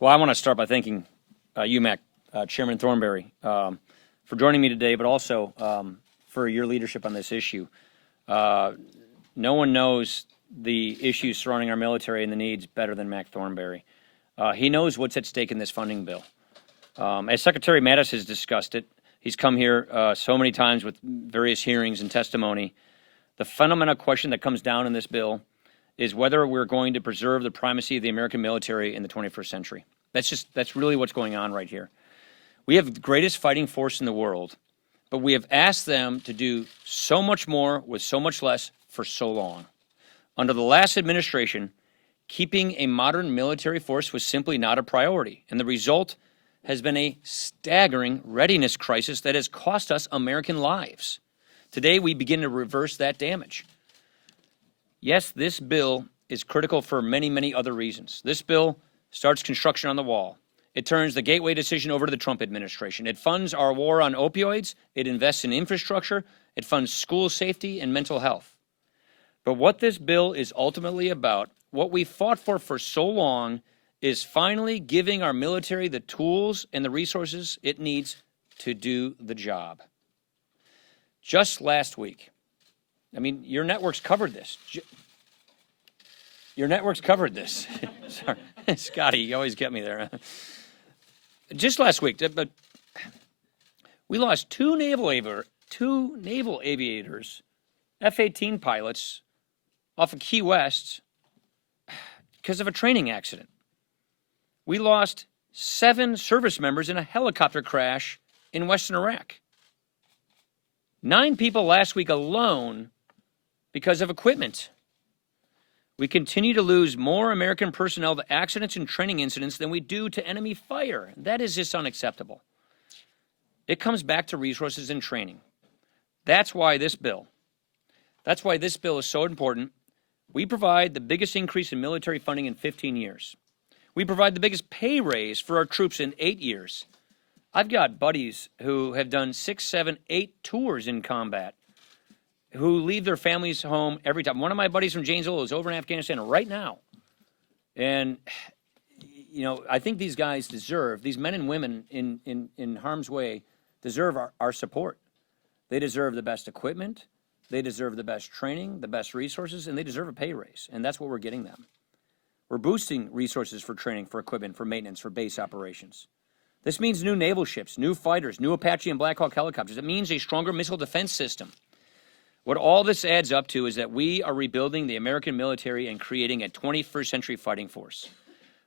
Well, I want to start by thanking you, Mac, Chairman Thornberry, for joining me today, but also for your leadership on this issue. No one knows the issues surrounding our military and the needs better than Mac Thornberry. He knows what's at stake in this funding bill. As Secretary Mattis has discussed it, he's come here so many times with various hearings and testimony. The fundamental question that comes down in this bill is whether we're going to preserve the primacy of the American military in the 21st century. That's really what's going on right here. We have the greatest fighting force in the world, but we have asked them to do so much more with so much less for so long. Under the last administration, keeping a modern military force was simply not a priority, and the result has been a staggering readiness crisis that has cost us American lives. Today, we begin to reverse that damage. Yes, this bill is critical for many, many other reasons. This bill starts construction on the wall. It turns the Gateway decision over to the Trump administration. It funds our war on opioids. It invests in infrastructure. It funds school safety and mental health. But what this bill is ultimately about, what we fought for so long, is finally giving our military the tools and the resources it needs to do the job. Just last week, I mean, your networks covered this. Your networks covered this. Sorry, Scotty, you always get me there. Just last week, but we lost two naval aviators, F-18 pilots, off of Key West because of a training accident. We lost 7 service members in a helicopter crash in Western Iraq. 9 people last week alone because of equipment. We continue to lose more American personnel to accidents and training incidents than we do to enemy fire. That is just unacceptable. It comes back to resources and training. That's why this bill is so important. We provide the biggest increase in military funding in 15 years. We provide the biggest pay raise for our troops in 8 years. I've got buddies who have done 6, 7, 8 tours in combat, who leave their families home every time. One of my buddies from Janesville is over in Afghanistan right now. And, you know, I think these guys deserve, these men and women in harm's way deserve our support. They deserve the best equipment. They deserve the best training, the best resources, and they deserve a pay raise. And that's what we're getting them. We're boosting resources for training, for equipment, for maintenance, for base operations. This means new naval ships, new fighters, new Apache and Black Hawk helicopters. It means a stronger missile defense system. What all this adds up to is that we are rebuilding the American military and creating a 21st century fighting force.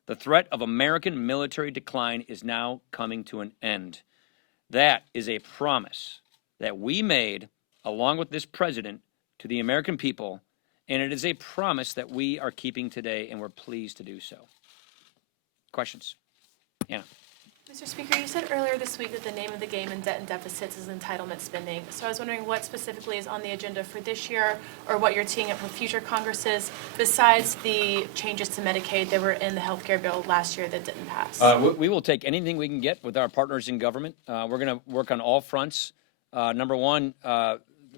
The threat of American military decline is now coming to an end. That is a promise that we made, along with this president, to the American people, and it is a promise that we are keeping today, and we're pleased to do so. Questions? Anna. Mr. Speaker, you said earlier this week that the name of the game in debt and deficits is entitlement spending. So I was wondering what specifically is on the agenda for this year, or what you're teeing up for future Congresses, besides the changes to Medicaid that were in the health care bill last year that didn't pass. We will take anything we can get with our partners in government. We're going to work on all fronts. Number one,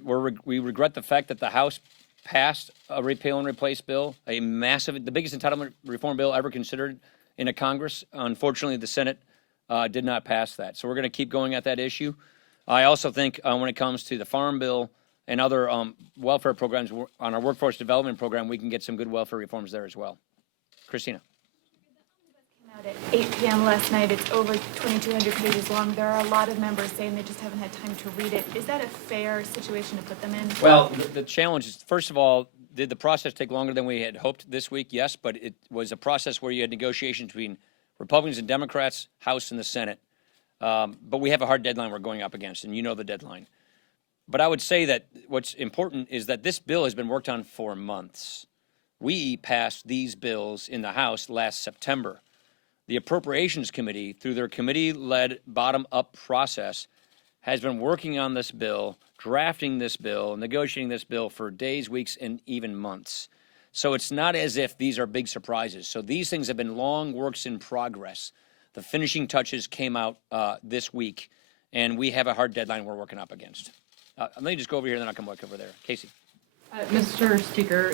we regret the fact that the House passed a repeal and replace bill, the biggest entitlement reform bill ever considered in a Congress. Unfortunately, the Senate did not pass that. So we're going to keep going at that issue. I also think when it comes to the Farm Bill and other welfare programs on our workforce development program, we can get some good welfare reforms there as well. Christina. Out at 8 p.m. last night. It's over 2,200 pages long. There are a lot of members saying they just haven't had time to read it. Is that a fair situation to put them in? Well, the challenge is, first of all, did the process take longer than we had hoped this week? Yes, but it was a process where you had negotiations between Republicans and Democrats, House and the Senate. But we have a hard deadline we're going up against, and you know the deadline. But I would say that what's important is that this bill has been worked on for months. We passed these bills in the House last September. The Appropriations Committee, through their committee-led bottom-up process, has been working on this bill, drafting this bill, negotiating this bill for days, weeks, and even months. So it's not as if these are big surprises. So these things have been long works in progress. The finishing touches came out this week, and we have a hard deadline we're working up against. Let me just go over here, and then I'll come back over there. Casey. Mr. Speaker,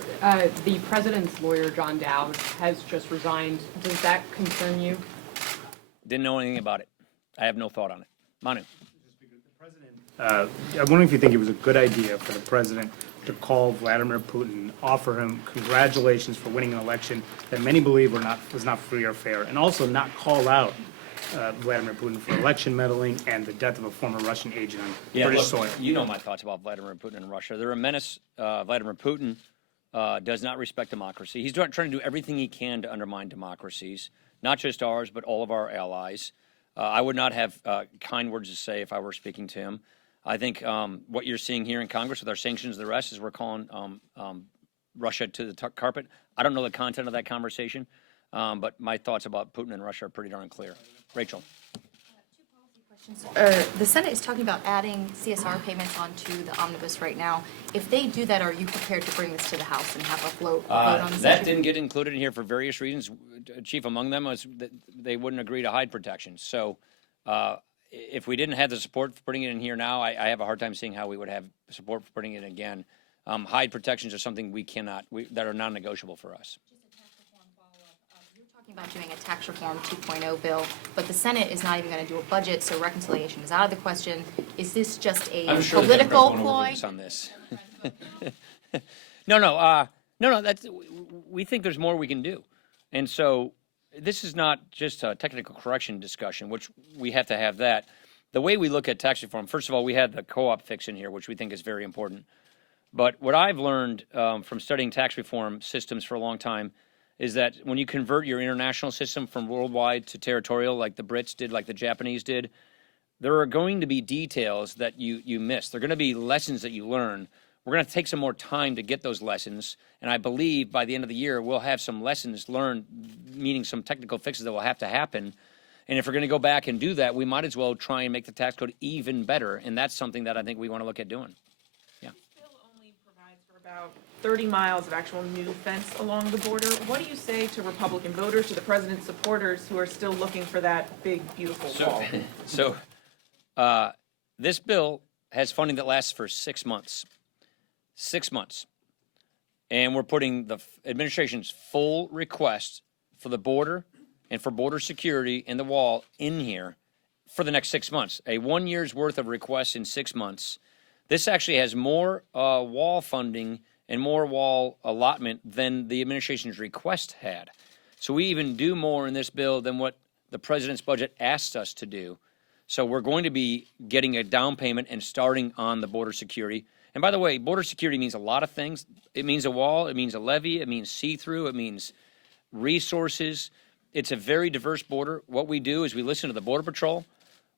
the president's lawyer, John Dowd, has just resigned. Does that concern you? Didn't know anything about it. I have no thought on it. Manu. I'm wondering if you think it was a good idea for the president to call Vladimir Putin, offer him congratulations for winning an election that many believe was not free or fair, and also not call out Vladimir Putin for election meddling and the death of a former Russian agent on British soil. You know my thoughts about Vladimir Putin and Russia. They're a menace. Vladimir Putin does not respect democracy. He's trying to do everything he can to undermine democracies, not just ours, but all of our allies. I would not have kind words to say if I were speaking to him. I think what you're seeing here in Congress with our sanctions and the rest is we're calling Russia to the carpet. I don't know the content of that conversation, but my thoughts about Putin and Russia are pretty darn clear. Rachel. The Senate is talking about adding CSR payments onto the omnibus right now. If they do that, are you prepared to bring this to the House and have a vote on this That issue? didn't get included in here for various reasons. Chief among them was that they wouldn't agree to hide protections. So if we didn't have the support for putting it in here now, I have a hard time seeing how we would have support for putting it in again. Hide protections are something that are non-negotiable for us. About doing a tax reform 2.0 bill, but the Senate is not even going to do a budget, so reconciliation is out of the question. Is this just a I'm sure political the ploy? on this. No. We think there's more we can do, and so this is not just a technical correction discussion, which we have to have that. The way we look at tax reform, first of all, we had the co-op fix in here, which we think is very important. But what I've learned from studying tax reform systems for a long time is that when you convert your international system from worldwide to territorial, like the Brits did, like the Japanese did, there are going to be details that you miss. There are going to be lessons that you learn. We're going to take some more time to get those lessons, and I believe by the end of the year, we'll have some lessons learned, meaning some technical fixes that will have to happen. And if we're going to go back and do that, we might as well try and make the tax code even better, and that's something that I think we want to look at doing. Yeah. This bill only provides for about 30 miles of actual new fence along the border. What do you say to Republican voters, to the president's supporters who are still looking for that big, beautiful wall? So this bill has funding that lasts for 6 months. 6 months. And we're putting the administration's full request for the border and for border security and the wall in here for the next 6 months. A 1 year's worth of requests in 6 months. This actually has more wall funding and more wall allotment than the administration's request had. So we even do more in this bill than what the president's budget asked us to do. So we're going to be getting a down payment and starting on the border security. And by the way, border security means a lot of things. It means a wall, it means a levee, it means see-through, it means resources. It's a very diverse border. What we do is we listen to the Border Patrol.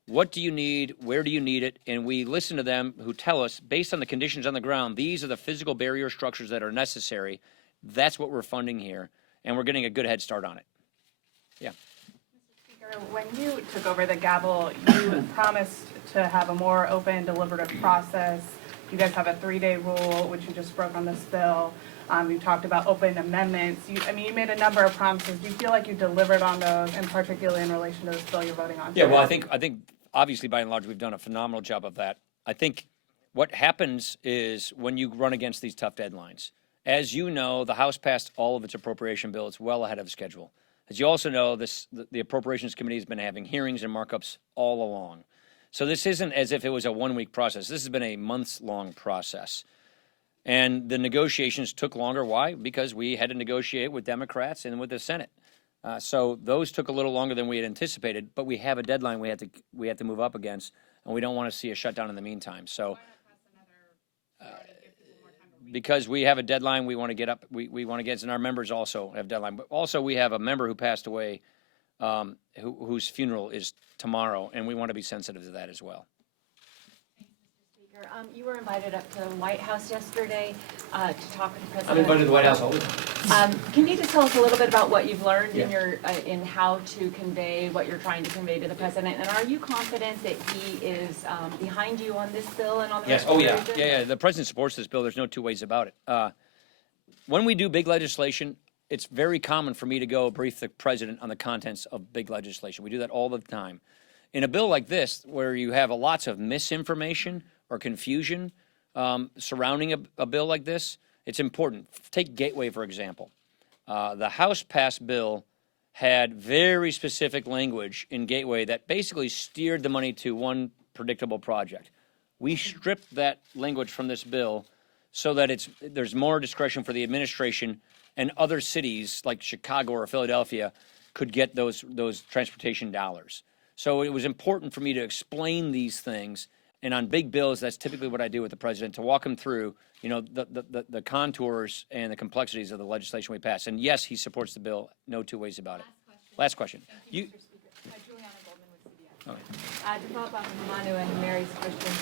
What do you need? Where do you need it? And we listen to them who tell us, based on the conditions on the ground, these are the physical barrier structures that are necessary. That's what we're funding here. And we're getting a good head start on it. Yeah. Speaker, when you took over the gavel, you promised to have a more open, deliberative process. You guys have a 3-day rule, which you just broke on this bill. You talked about open amendments. You made a number of promises. Do you feel like you delivered on those, and particularly in relation to this bill you're voting on? Yeah, well, I think obviously by and large we've done a phenomenal job of that. I think what happens is when you run against these tough deadlines, as you know, the House passed all of its appropriation bills well ahead of schedule. As you also know, the Appropriations Committee has been having hearings and markups all along. So this isn't as if it was a 1-week process. This has been a months-long process. And the negotiations took longer. Why? Because we had to negotiate with Democrats and with the Senate. So those took a little longer than we had anticipated, but we have a deadline we have to move up against, and we don't want to see a shutdown in the meantime. So because we have a deadline, we want to get up. We want to get, and our members also have a deadline. But also we have a member who passed away, whose funeral is tomorrow, and we want to be sensitive to that as well. You were invited up to the White House yesterday to talk with the president. I'm invited to the White House all the time. Can you just tell us a little bit about what you've learned in how to convey what you're trying to convey to the president? And are you confident that he is behind you on this bill and on the Yes. rest of the Yeah. region? Yeah. The president supports this bill. There's no two ways about it. When we do big legislation, it's very common for me to go brief the president on the contents of big legislation. We do that all the time. In a bill like this, where you have lots of misinformation or confusion surrounding a bill like this, it's important. Take Gateway, for example. The House passed bill had very specific language in Gateway that basically steered the money to one predictable project. We stripped that language from this bill so that there's more discretion for the administration, and other cities like Chicago or Philadelphia could get those transportation dollars. So it was important for me to explain these things, and on big bills, that's typically what I do with the president, to walk him through, the contours and the complexities of the legislation we pass. And yes, he supports the bill, no two ways about it. Last question. Juliana Goldman with CBS. Okay. To follow up on Manu and Mary's question,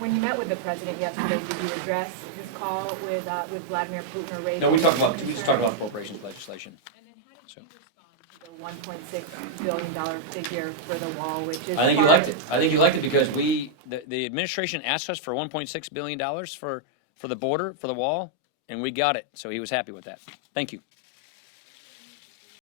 when you met with the president yesterday, did you address his call with Vladimir Putin or raise? No, we just talked about appropriations legislation. And then how did you respond to the $1.6 billion figure for the wall, which is? I think you liked it. I think you liked it because the administration asked us for $1.6 billion for the border, for the wall, and we got it. So he was happy with that. Thank you.